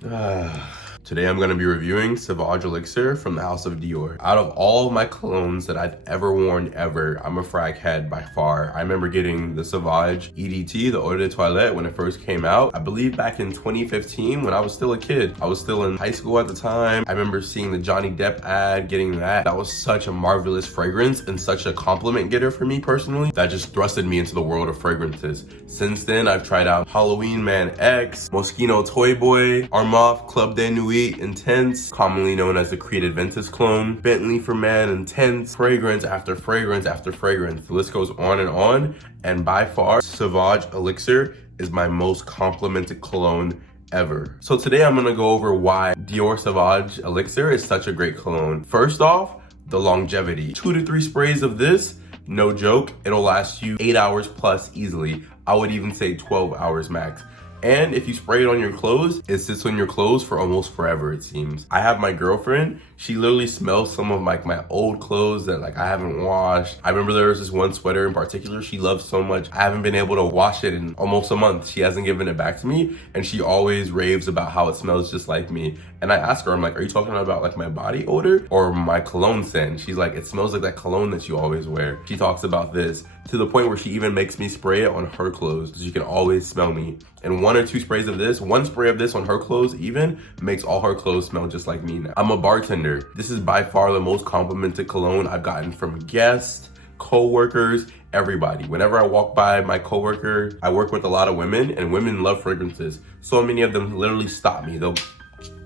Today I'm going to be reviewing Sauvage Elixir from the house of Dior. Out of all of my colognes that I've ever worn ever, I'm a frag head by far. I remember getting the Sauvage EDT, the Eau de Toilette, when it first came out. I believe back in 2015 when I was still a kid. I was still in high school at the time. I remember seeing the Johnny Depp ad, getting that. That was such a marvelous fragrance and such a compliment getter for me personally. That just thrusted me into the world of fragrances. Since then, I've tried out Halloween Man X, Moschino Toy Boy, Armaf Club de Nuit Intense, commonly known as the Creed Adventus clone, Bentley for Man Intense, fragrance after fragrance after fragrance. The list goes on, and by far, Sauvage Elixir is my most complimented cologne ever. So today I'm gonna go over why Dior Sauvage Elixir is such a great cologne. First off, the longevity. 2 to 3 sprays of this, no joke, it'll last you 8 hours plus easily. I would even say 12 hours max. And if you spray it on your clothes, it sits on your clothes for almost forever, it seems. I have my girlfriend, she literally smells some of my old clothes that I haven't washed. I remember there was this one sweater in particular she loves so much. I haven't been able to wash it in almost a month. She hasn't given it back to me, and she always raves about how it smells just like me. And I ask her, I'm like, are you talking about my body odor or my cologne scent? She's like, it smells like that cologne that you always wear. She talks about this to the point where she even makes me spray it on her clothes so she can always smell me. And 1 or 2 sprays of this, 1 spray of this on her clothes even, makes all her clothes smell just like me now. I'm a bartender. This is by far the most complimented cologne I've gotten from guests, co-workers, everybody. Whenever I walk by my coworker, I work with a lot of women, and women love fragrances. So many of them literally stop me. They'll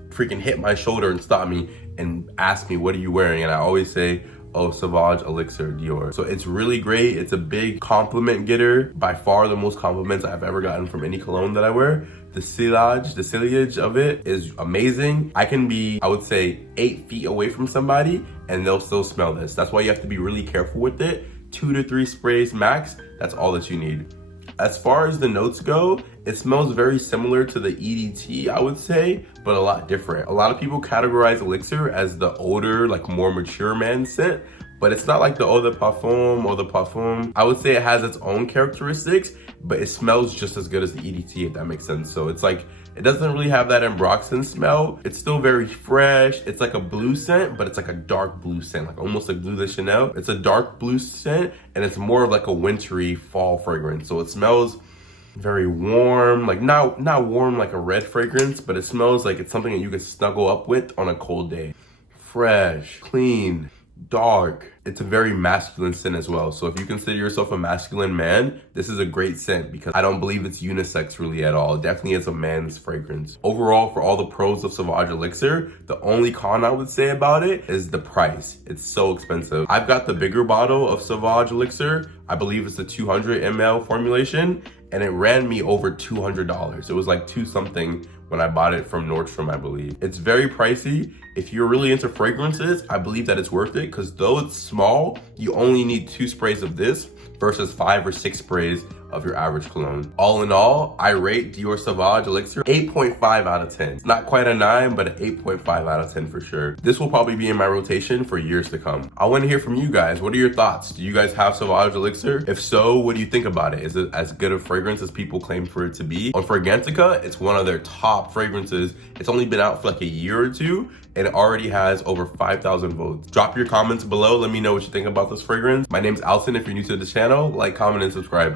freaking hit my shoulder and stop me and ask me, what are you wearing? And I always say, oh, Sauvage Elixir Dior. So it's really great. It's a big compliment getter. By far the most compliments I've ever gotten from any cologne that I wear. The sillage of it is amazing. I can be, I would say, 8 feet away from somebody and they'll still smell this. That's why you have to be really careful with it. 2 to 3 sprays max, that's all that you need. As far as the notes go, it smells very similar to the EDT, I would say, but a lot different. A lot of people categorize Elixir as the older, more mature man scent, but it's not like the Eau de Parfum or the Parfum. I would say it has its own characteristics, but it smells just as good as the EDT, if that makes sense. So it's it doesn't really have that ambroxan smell. It's still very fresh. It's like a blue scent, but it's like a dark blue scent, almost like Bleu de Chanel. It's a dark blue scent, and it's more of like a wintry fall fragrance. So it smells very warm, not warm like a red fragrance, but it smells like it's something that you can snuggle up with on a cold day. Fresh, clean, dark. It's a very masculine scent as well. So if you consider yourself a masculine man, this is a great scent because I don't believe it's unisex really at all. It definitely is a man's fragrance. Overall, for all the pros of Sauvage Elixir, the only con I would say about it is the price. It's so expensive. I've got the bigger bottle of Sauvage Elixir. I believe it's the 200 ml formulation, and it ran me over $200. It was like 2 something when I bought it from Nordstrom, I believe. It's very pricey. If you're really into fragrances, I believe that it's worth it because though it's small, you only need 2 sprays of this versus 5 or 6 sprays of your average cologne. All in all, I rate Dior Sauvage Elixir 8.5 out of 10. It's not quite a 9, but an 8.5 out of 10 for sure. This will probably be in my rotation for years to come. I want to hear from you guys. What are your thoughts? Do you guys have Sauvage Elixir? If so, what do you think about it? Is it as good a fragrance as people claim for it to be? On Fragrantica, it's one of their top fragrances. It's only been out for a year or 2, and it already has over 5,000 votes. Drop your comments below. Let me know what you think about this fragrance. My name's Alton. If you're new to the channel, like, comment, and subscribe.